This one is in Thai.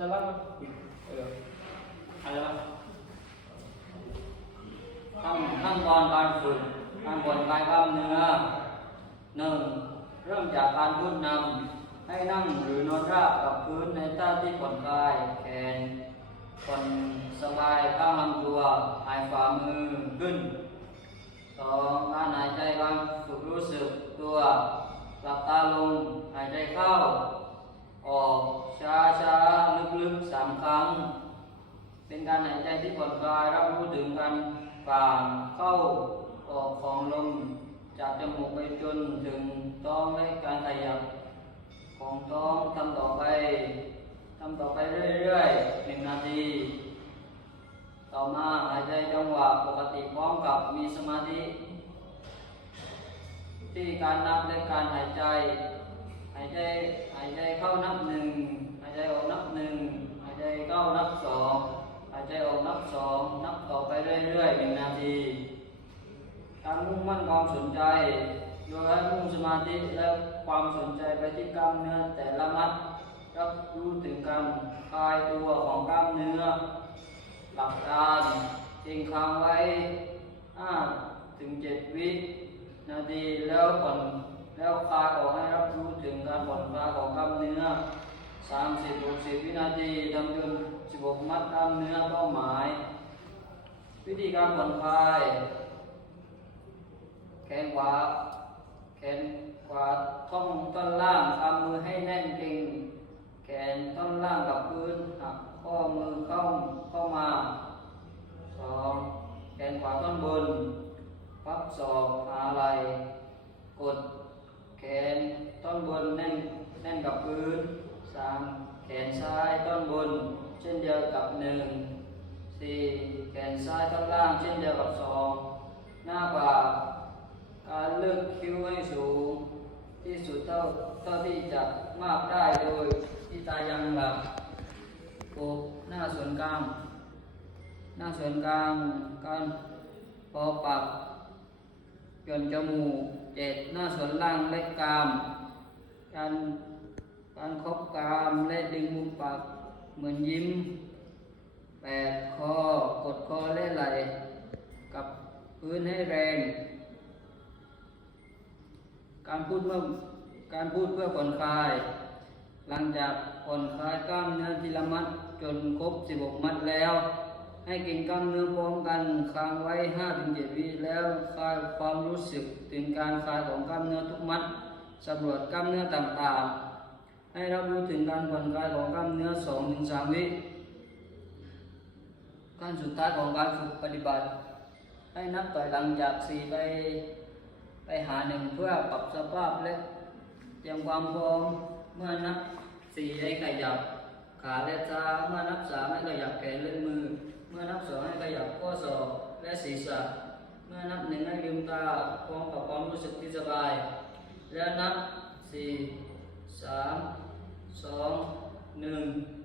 salahอะไรวะขั้นตอนการฝึกการผ่อนคลายกล้ามเนื้อหนึ่งเริ่มจากการพูดนำให้นั่งหรือนอนราบกับพื้นในท่าที่ผ่อนคลายแขนผ่อนสบายข้างลำตัวหายฝ่ามือขึ้นสองการหายใจบางฝึกรู้สึกตัวหลับตาลงหายใจเข้าออกช้าลึกๆ3 ครั้งเป็นการหายใจที่ผ่อนคลายรับรู้ถึงการผ่านเข้าออกของลมจากจมูกไปจนถึงท้องและการขยับของท้องทำต่อไปเรื่อยๆ1 นาทีต่อมาหายใจจังหวะปกติพร้อมกับมีสมาธิที่การนับและการหายใจเข้านับ 1หายใจออกนับ 1หายใจเข้านับ 2หายใจออกนับ 2นับต่อไปเรื่อยๆ1 นาทีการมุ่งมั่นความสนใจโดยให้มุ่งสมาธิและความสนใจไปที่กล้ามเนื้อแต่ละมัดรับรู้ถึงการคลายตัวของกล้ามเนื้อหลับตาทิ้งค้างไว้5 ถึง 7 วินาทีแล้วคลายออกให้รับรู้ถึงการผ่อนคลายของกล้ามเนื้อ30-60 วินาทีทำจน16 มัดกล้ามเนื้อเป้าหมายวิธีการผ่อนคลายแขนขวาท่องท่อนล่างทำมือให้แน่นเก่งแขนท่อนล่างกับพื้นหักข้อมือเข้ามา2แขนขวาท่อนบนพับศอกหาไหล่กดแขนท่อนบนแน่นกับพื้น3แขนซ้ายท่อนบนเช่นเดียวกับ1 4แขนซ้ายท่อนล่างเช่นเดียวกับ2หน้าบ่าการเลือกคิ้วให้สูงที่สุดเท่าที่จะมากได้โดยที่ตายังหลับอกหน้าส่วนกลางการพอปากหย่อนจมูก7หน้าส่วนล่างเล็กกรามการคบกรามและดึงมุมปากเหมือนยิ้ม8คอกดคอและไหล่กับพื้นให้แรงการพูดเพื่อผ่อนคลายหลังจากผ่อนคลายกล้ามเนื้อทีละมัดจนครบ16 มัดแล้วให้เก่งกล้ามเนื้อพร้อมกันค้างไว้ 5-7 วิแล้วคลายความรู้สึกถึงการคลายของกล้ามเนื้อทุกมัดสำรวจกล้ามเนื้อต่างๆให้รับรู้ถึงการผ่อนคลายของกล้ามเนื้อ 2-3 วิขั้นสุดท้ายของการฝึกปฏิบัติให้นับถอยหลังจาก4ไปหา1เพื่อปรับสภาพและเตรียมความพร้อมเมื่อนับ4ให้ขยับขาและเท้าเมื่อนับ3ให้ขยับแขนและมือเมื่อนับ2ให้ขยับข้อศอกและศีรษะเมื่อนับ1ให้ลืมตาพร้อมกับความรู้สึกที่สบายแล้วนับ4 3 2 1